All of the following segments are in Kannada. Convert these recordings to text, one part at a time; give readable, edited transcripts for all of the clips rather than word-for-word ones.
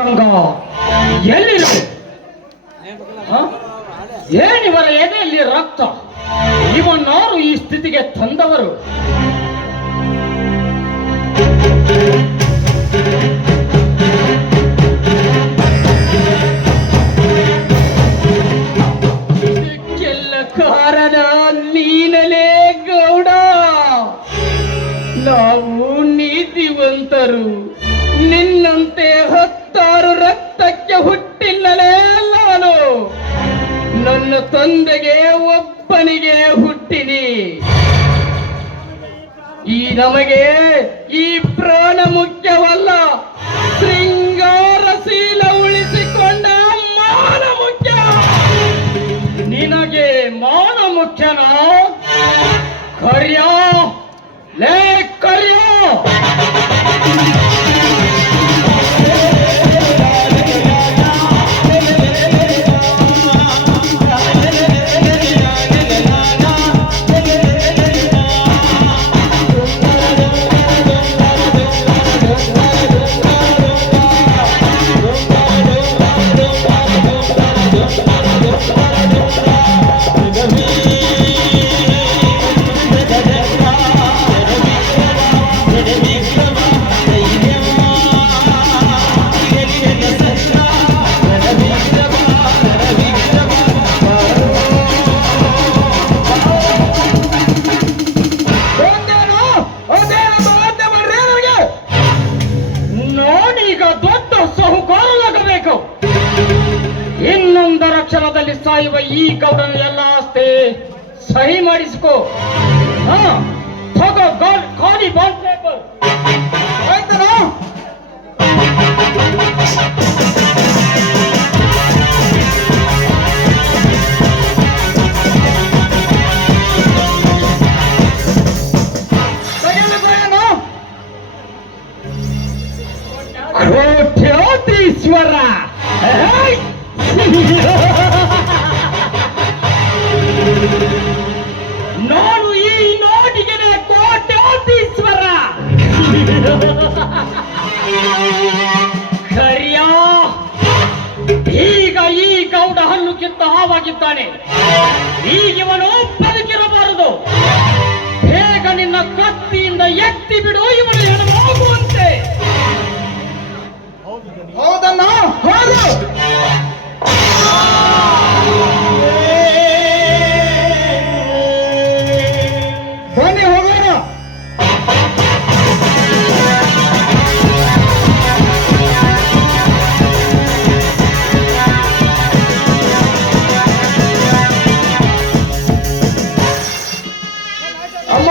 ಗಂಗಾ ಎಲ್ಲಿರು? ಏನಿವರ ಎದೆಯಲ್ಲಿ ರಕ್ತ? ಇವನ್ನಾರು ಈ ಸ್ಥಿತಿಗೆ ತಂದವರು? ಇದಕ್ಕೆಲ್ಲ ಕಾರಣ ನೀನಲೇ ಗೌಡ. ನಾವು ನೀತಿವಂತರು, ನಿನ್ನಂತೆ 10 ರಕ್ತಕ್ಕೆ ಹುಟ್ಟಿಲ್ಲಲೇ ನಾನು. ನನ್ನ ತಂದೆಗೆ ಒಬ್ಬನಿಗೆ ಹುಟ್ಟಿನಿ. ನಮಗೆ ಈ ಪ್ರಾಣ ಮುಖ್ಯವಲ್ಲ, ಶೃಂಗಾರಶೀಲ ಉಳಿಸಿಕೊಂಡ ಮಾನ ಮುಖ್ಯ. ನಿನಗೆ ಮಾನ ಮುಖ್ಯನಾ? ಕರ್ಯ ಲೇ ಕರ್ಯ. ಇನ್ನೊಂದರ ಕ್ಷಣದಲ್ಲಿ ಸಾಯುವ ಈ ಗೌಡನ ಎಲ್ಲ ಆಸ್ತಿ ಸಹಿ ಮಾಡಿಸಿಕೋ. ಖಾಲಿ ಬಾಂಡ್ ಪೇಪರ್ ಆಯ್ತಲ್ಲ? ಕೋಟ್ಯಾಧೀಶ್ವರ ನಾನು ಈ ನಾಡಿಗೆ ಕೋಟ್ಯಾಧೀಶ್ವರ. ಕರಿಯ ಈಗ ಈ ಗೌಡ ಹಣ್ಣು ಕಿತ್ತ ಹಾವಾಗಿದ್ದಾನೆ. ಈಗಿವನು ಬದುಕಿರಬಾರದು. ಬೇಗ ನಿನ್ನ ಕತ್ತಿಯಿಂದ ಎತ್ತಿ ಬಿಡು, ಇವನು ಹೆಣವಾಗುವಂತೆ. ಹೌದನ್ನ? ಹೌದು. ಬನ್ನಿ ಹೋಗೋಣ. ಅಮ್ಮ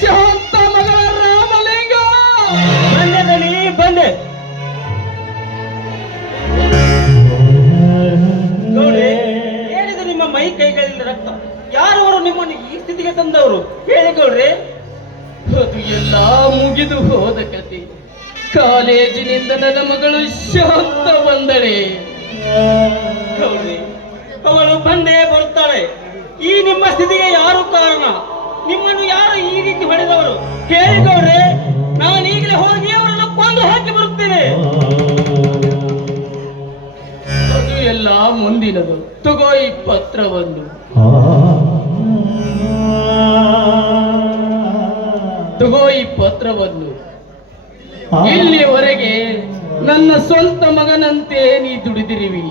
ಶಾಂತ ಮಗಳ ರಾಮಲಿಂಗ. ಬಂದೆ ದನಿ ಬಂದೆ. ಹೇಳಿದ ನಿಮ್ಮ ಮೈ ಕೈಗಳಿಂದ ರಕ್ತ. ಯಾರವರು ನಿಮ್ಮನ್ನು ಈ ಸ್ಥಿತಿಗೆ ತಂದವರು ಹೇಳಿ ಗೌಡ್ರೆ? ಅದು ಎಲ್ಲ ಮುಗಿದು ಹೋದ ಕತೆ. ಕಾಲೇಜಿನಿಂದ ನನ್ನ ಮಗಳು ಶಾಂತ ಬಂದಳೆ. ಗೌಡ್ರೆ, ಅವಳು ಬಂದೇ ಬರುತ್ತಾಳೆ. ಈ ನಿಮ್ಮ ಸ್ಥಿತಿಗೆ ಯಾರು ಕಾರಣ? ನಿಮ್ಮನ್ನು ಯಾರು ಈ ರೀತಿ ಹೊಡೆದವರು ಹೇಳಿ ಗೌಡ್ರೆ? ನಾನು ಈಗಲೇ ಹೋಗಿ ಅವರನ್ನು ಕೊಂದು ಹಾಕಿ ಬರುತ್ತೇನೆ. ಅದು ಎಲ್ಲ ಮುಂದಿನದು. ತಗೋ ಈ ಪತ್ರವನ್ನು. ತಗೋ ಈ ಪತ್ರವನ್ನು. ಇಲ್ಲಿಯವರೆಗೆ ನನ್ನ ಸ್ವಂತ ಮಗನಂತೆ ನೀ ದುಡಿದಿರುವಿ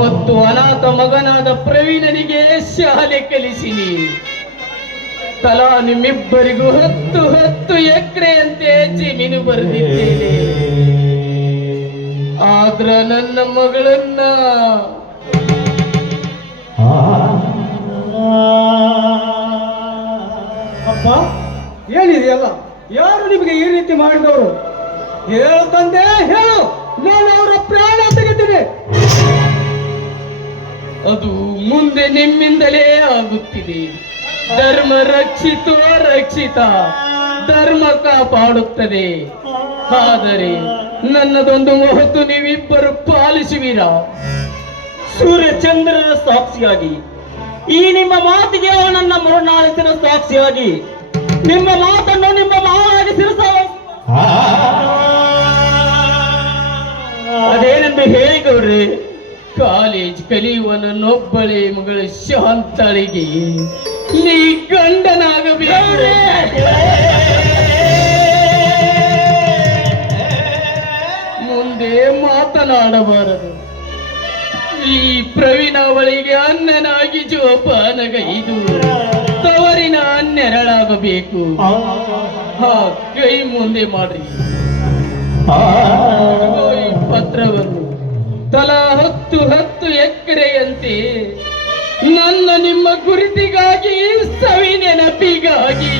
ಮತ್ತು ಅನಾಥ ಮಗನಾದ ಪ್ರವೀಣನಿಗೆ ಶಾಲೆ ಕಲಿಸಿನಿ. ತಲಾ ನಿಮ್ಮಿಬ್ಬರಿಗೂ 10 ಎಕರೆಯಂತೆ ಜಮೀನು ಬರೆದಿದ್ದೇನೆ. ಆದ್ರ ನನ್ನ ಮಗಳನ್ನ ಅಪ್ಪ ಏನಿದೆಯಲ್ಲ? ಯಾರು ನಿಮಗೆ ಈ ರೀತಿ ಮಾಡಿದವರು? ಹೇಳು ತಂದೆ, ಹೇಳು. ನಾನು ಅವರ ಪ್ರಾಣ ತೆಗೆತೀನಿ. ಅದು ಮುಂದೆ ನಿಮ್ಮಿಂದಲೇ ಆಗುತ್ತಿದೆ. ಧರ್ಮ ರಕ್ಷಿತೋ ರಕ್ಷಿತ. ಧರ್ಮ ಕಾಪಾಡುತ್ತದೆ. ಆದರೆ ನನ್ನದೊಂದು ಮಹತ್ತು ನೀವಿಬ್ಬರು ಪಾಲಿಸುವಿರಾ? ಸೂರ್ಯಚಂದ್ರರ ಸಾಕ್ಷಿಯಾಗಿ, ಈ ನಿಮ್ಮ ಮಾತಿಗೆ ನನ್ನ ಮರುನಾಳಿಸಿನ ಸಾಕ್ಷಿಯಾಗಿ, ನಿಮ್ಮ ಮಾತನ್ನು ನಿಮ್ಮ ಮಾವಾಗಿ ಶಿರಸ ಎಂದು ಹೇಳಿ ಗೌಡ್ರೆ. ಕಾಲೇಜ್ ಕಲಿಯುವ ನನ್ನೊಬ್ಬಳೇ ಮಗಳು ಶಾಂತಳಿಗೆ ನೀ ಗಂಡನಾಗಬೇಕು. ಮುಂದೆ ಮಾತನಾಡಬಾರದು. ಈ ಪ್ರವೀಣ ಅವಳಿಗೆ ಅನ್ನನಾಗಿ ಜೋಪಾನಗೈದು ತವರಿನ ನೆರಳಾಗಬೇಕು. ಕೈ ಮುಂದೆ ಮಾಡ್ರಿ. ಈ ಪತ್ರವನ್ನು ತಲಾ 10 ಎಕರೆಯಂತೆ ನನ್ನ ನಿಮ್ಮ ಗುರುತಿಗಾಗಿ ಸವಿ ನೆನಪಿಗಾಗಿ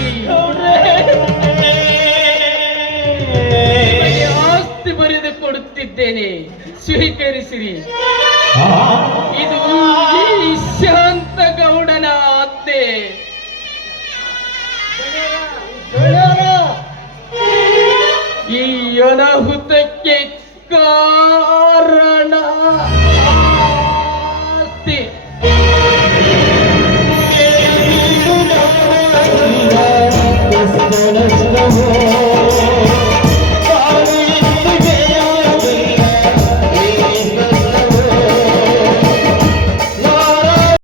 ನಿಮಗೆ ಆಸ್ತಿ ಬರೆದು ಕೊಡುತ್ತಿದ್ದೇನೆ, ಸ್ವೀಕರಿಸಿರಿ. ಇದು ಈ ಶಾಂತ ಗೌಡನ ಆಜ್ಞೆ. ಈ ಅನಾಹುತಕ್ಕೆ